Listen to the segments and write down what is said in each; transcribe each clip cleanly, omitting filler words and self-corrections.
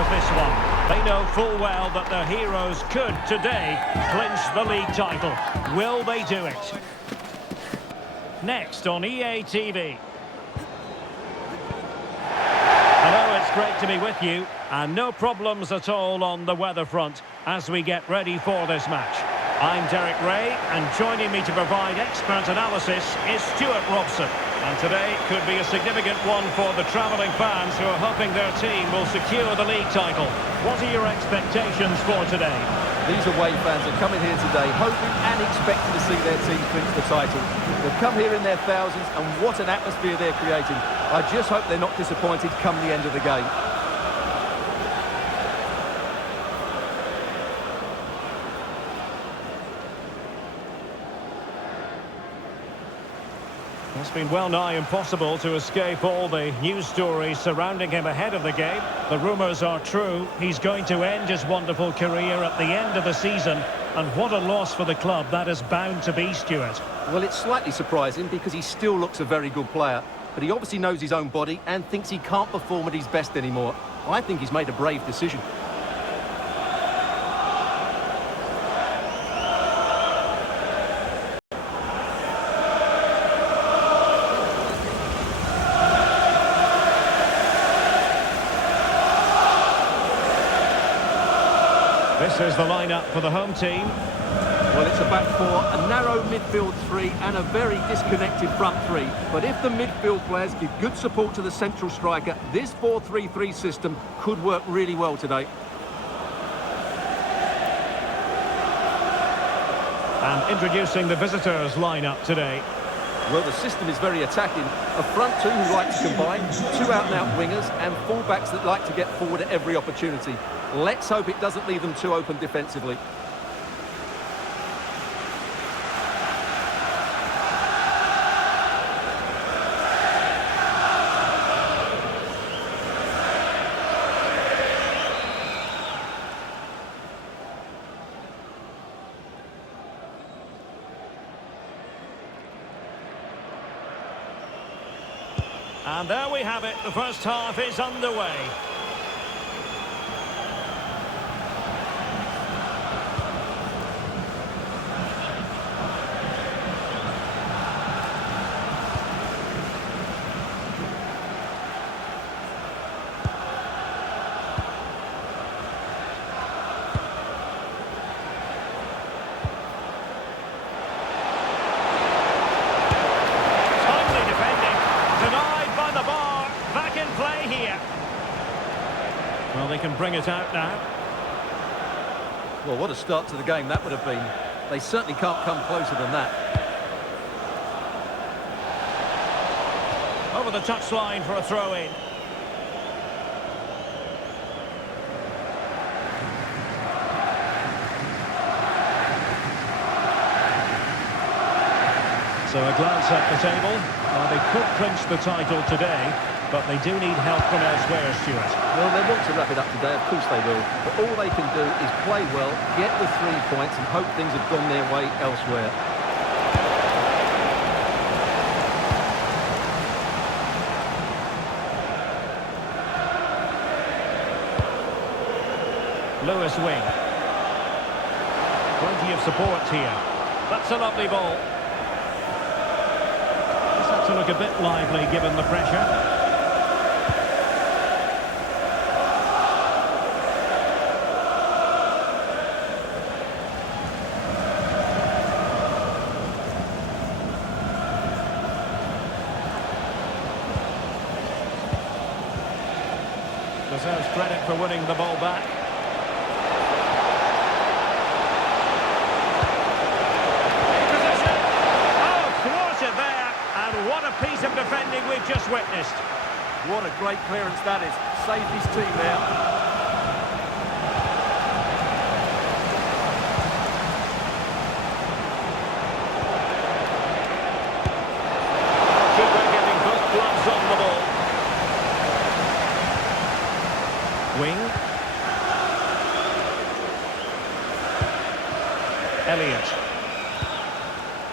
of this one. They know full well that their heroes could, today, clinch the league title. Will they do it? Next on EA TV. Hello, it's great to be with you. And no problems at all on the weather front as we get ready for this match. I'm Derek Ray, and joining me to provide expert analysis is Stuart Robson. And today could be a significant one for the travelling fans who are hoping their team will secure the league title. What are your expectations for today? These away fans are coming here today hoping and expecting to see their team clinch the title. They've come here in their thousands, and what an atmosphere they're creating. I just hope they're not disappointed come the end of the game. It's been well nigh impossible to escape all the news stories surrounding him ahead of the game. The rumours are true. He's going to end his wonderful career at the end of the season. And what a loss for the club that is bound to be, Stuart. Well, it's slightly surprising because he still looks a very good player. But he obviously knows his own body and thinks he can't perform at his best anymore. I think he's made a brave decision. This is the lineup for the home team. Well, it's a back four, a narrow midfield three and a very disconnected front three. But if the midfield players give good support to the central striker, this 4-3-3 system could work really well today. And introducing the visitors lineup today. Well, the system is very attacking. A front two who like to combine, two out-and-out wingers, and full-backs that like to get forward at every opportunity. Let's hope it doesn't leave them too open defensively. And there we have it. The first half is underway. Well, they can bring it out now. Well, what a start to the game that would have been. They certainly can't come closer than that. Over the touchline for a throw-in. So a glance at the table. They could clinch the title today, but they do need help from elsewhere, Stuart. Well, they want to wrap it up today, of course they will. But all they can do is play well, get the 3 points and hope things have gone their way elsewhere. Lewis wing. Plenty of support here. That's a lovely ball. Just had to look a bit lively given the pressure. Deserves credit for winning the ball back. Position. Oh, thwarted there. And what a piece of defending we've just witnessed. What a great clearance that is. Saved his team there. Wing. Elliott.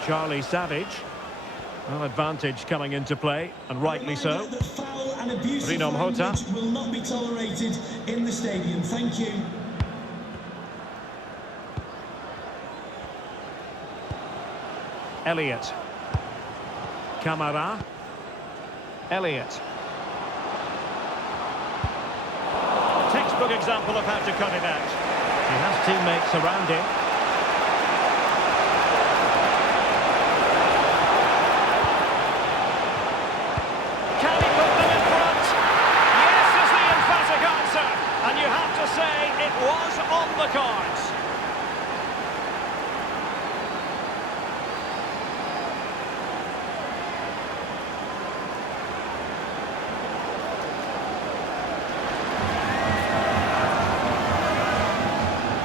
Charlie Savage. Well, advantage coming into play, and rightly so. and abusive Rino Mhota. language will not be tolerated in the stadium. Thank you. Elliott. Kamara. Elliott. Textbook example of how to cut it out. He has teammates around him. Can he put them in front? Yes is the emphatic answer. And you have to say it was on the cards.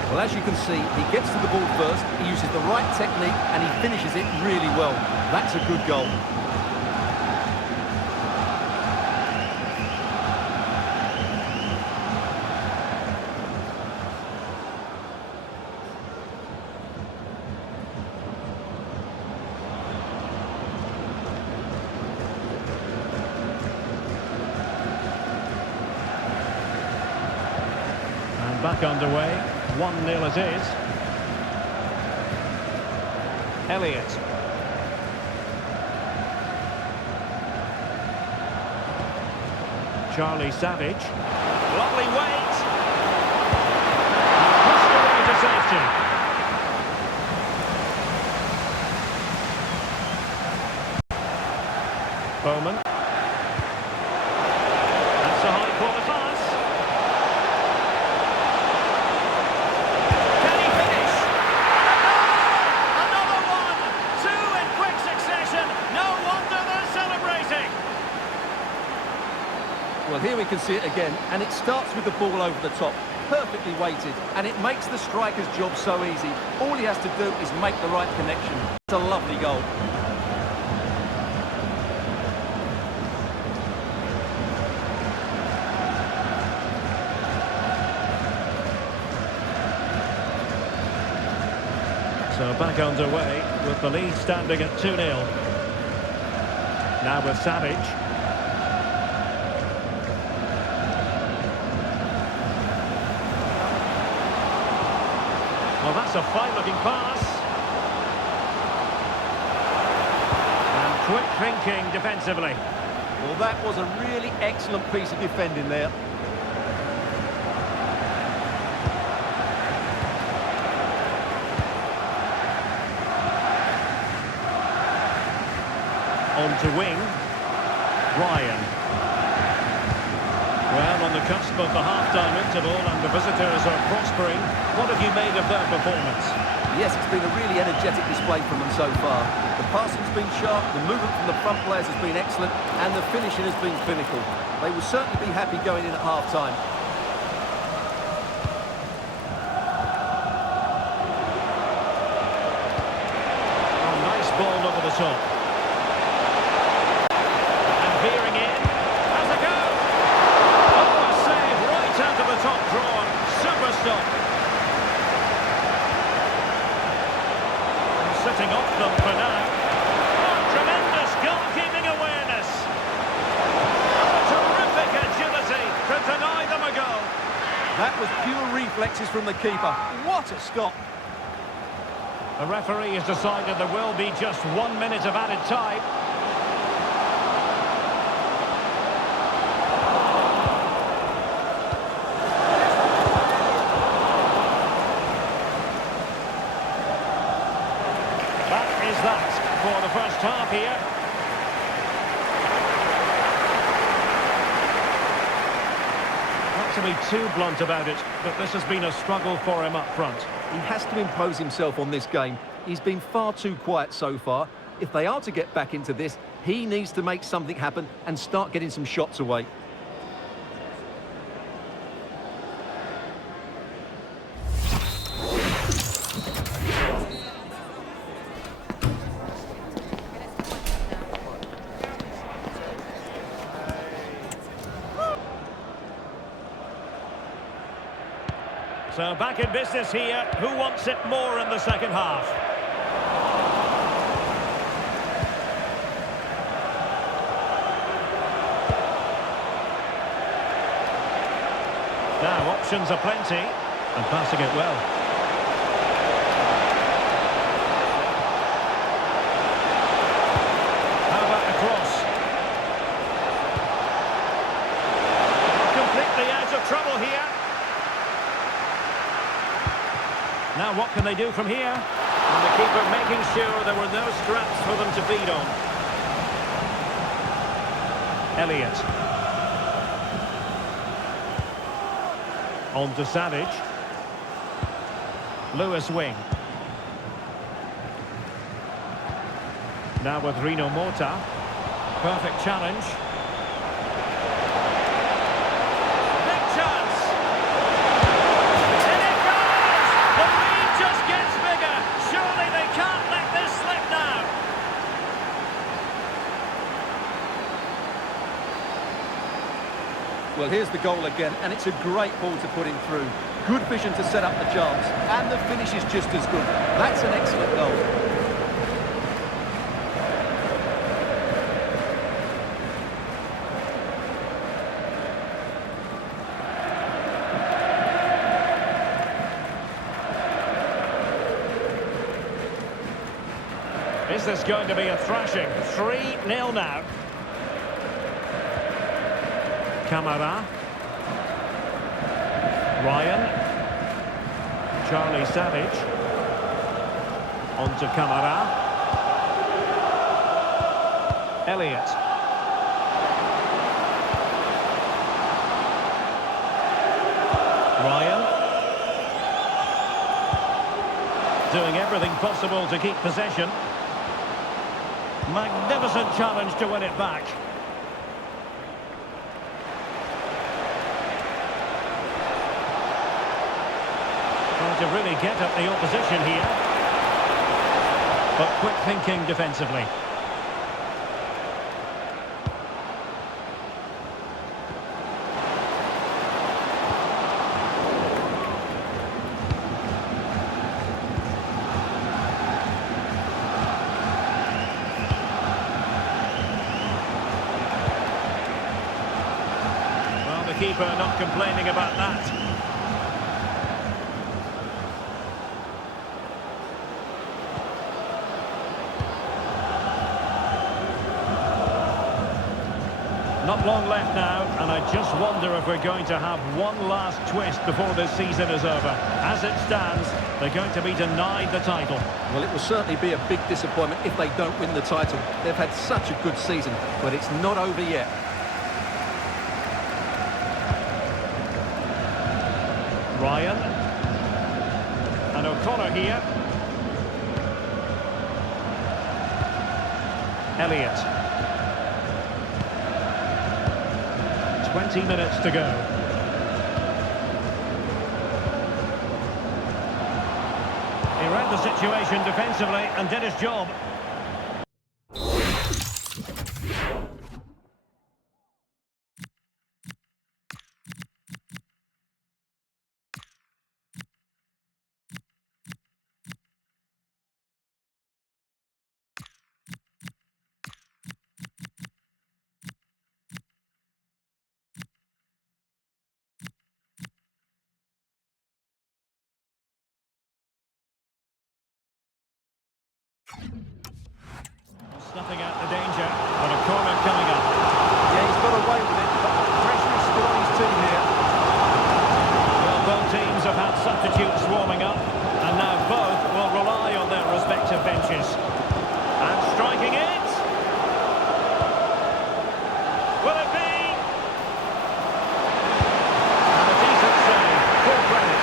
Well, as you can see, he gets to the ball first, he uses the right technique, and he finishes it really well. That's a good goal. And back underway. 1-0 it is. Elliott. Charlie Savage. Lovely weight. Pushed away to safety. Bowman. That's a high quality pass. Can he finish? Another one! Two in quick succession. No wonder they're celebrating. Well, here we can see it again, and it starts with the ball over the top, perfectly weighted, and it makes the striker's job so easy. All he has to do is make the right connection. It's a lovely goal. So back underway with the lead standing at 2-0. Now with Savage. Well, that's a fine-looking pass. And quick thinking defensively. Well, that was a really excellent piece of defending there. On to wing. Ryan. Well, on the cusp of the half-time interval and the visitors are prospering. What have you made of their performance? Yes, it's been a really energetic display from them so far. The passing's been sharp, the movement from the front players has been excellent, and the finishing has been clinical. They will certainly be happy going in at half-time. Oh, nice ball over the top. And veering in. Has a go. Oh, a save right out of the top drawer. Super stop. Sitting off them for now. Oh, tremendous goalkeeping awareness. Oh, terrific agility to deny them a goal. That was pure reflexes from the keeper. What a stop! The referee has decided there will be just 1 minute of added time. That is that for the first half here. Not to be too blunt about it, but this has been a struggle for him up front. He has to impose himself on this game. He's been far too quiet so far. If they are to get back into this, he needs to make something happen and start getting some shots away. So back in business here. Who wants it more in the second half? options are plenty, and passing it well. How about the cross? Completely out of trouble here. Now what can they do from here? And the keeper making sure there were no scraps for them to feed on. Elliott. On to Savage. Lewis wing. Now with Rino Mota. Perfect challenge. Big chance! And it goes! The lead just gets bigger. Surely they can't let this slip now. Well, here's the goal again, and it's a great ball to put him through. Good vision to set up the chance, and the finish is just as good. That's an excellent goal. Is this going to be a thrashing? 3-0 now. Kamara. Ryan. Charlie Savage. On to Kamara. Elliott. Ryan. Doing everything possible to keep possession. Magnificent challenge to win it back. Trying to really get at the opposition here. But quick thinking defensively. Well, the keeper not complaining about that. Not long left now, and I just wonder if we're going to have one last twist before this season is over. As it stands, they're going to be denied the title. Well, it will certainly be a big disappointment if they don't win the title. They've had such a good season, but it's not over yet. Ryan. And O'Connor here. Elliott. 20 minutes to go. He read the situation defensively and did his job. Snuffing out the danger, but a corner coming up. Yeah, he's got away with it, but the pressure is still on his team here. Well, both teams have had substitutes warming up, and now both will rely on their respective benches. And striking it! Will it be? And a decent save, full credit.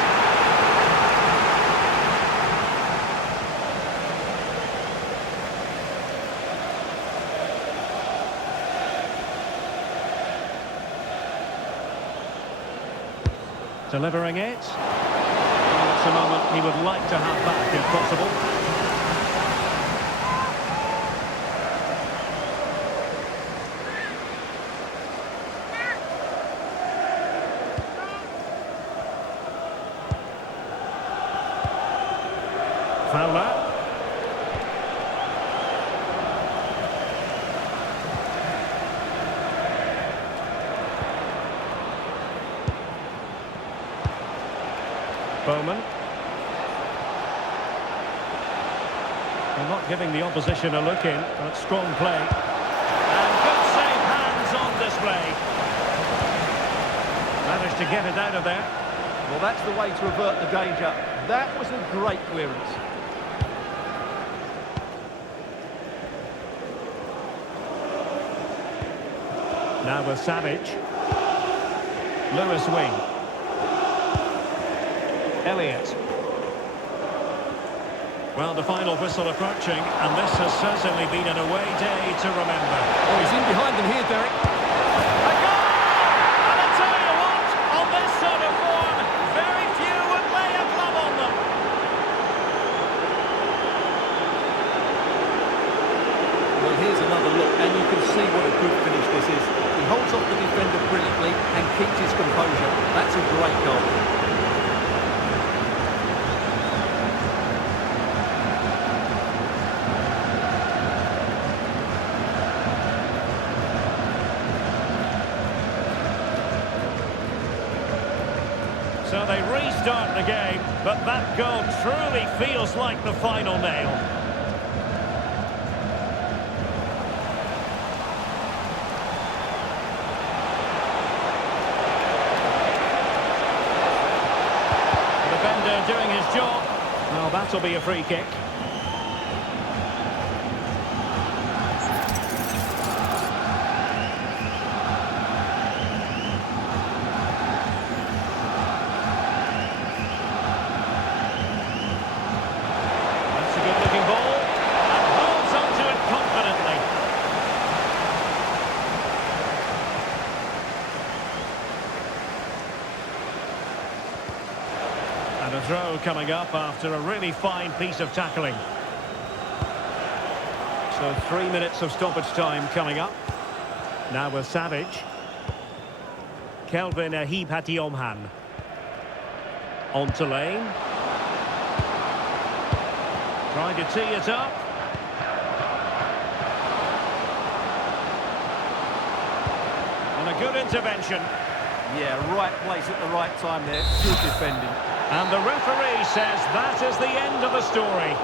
Delivering it. And it's a moment he would like to have back if possible. Fowler. Bowman. They're not giving the opposition a look in, but strong play. And good save, hands on display. Managed to get it out of there. Well, that's the way to avert the danger. That was a great clearance. Now with Savage. Lewis wing. Elliott. Well, the final whistle approaching, and this has certainly been an away day to remember. Oh, he's in behind them here, Derek. A goal! And I tell you what, on this sort of form, very few would lay a glove on them. Well, here's another look, and you can see what a good finish this is. He holds off the defender brilliantly and keeps his composure. That's a great goal. So they restart the game, but that goal truly feels like the final nail. The defender doing his job. Well, that'll be a free kick. And a throw coming up after a really fine piece of tackling. So 3 minutes of stoppage time coming up. Now with Savage. Kelvin Ahib-Hatiomhan. On to Lane. Trying to tee it up. And a good intervention. Yeah, right place at the right time there. Good defending. And the referee says that is the end of the story.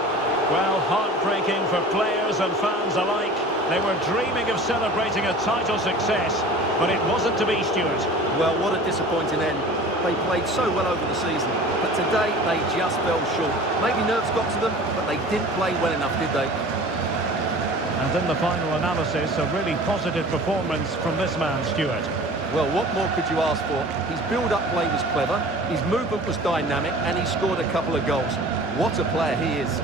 Well, heartbreaking for players and fans alike. They were dreaming of celebrating a title success, but it wasn't to be, Stuart. Well, what a disappointing end. They played so well over the season, but today they just fell short. Maybe nerves got to them, but they didn't play well enough, did they? And in the final analysis, a really positive performance from this man, Stuart. Well, what more could you ask for? His build-up play was clever, his movement was dynamic, and he scored a couple of goals. What a player he is.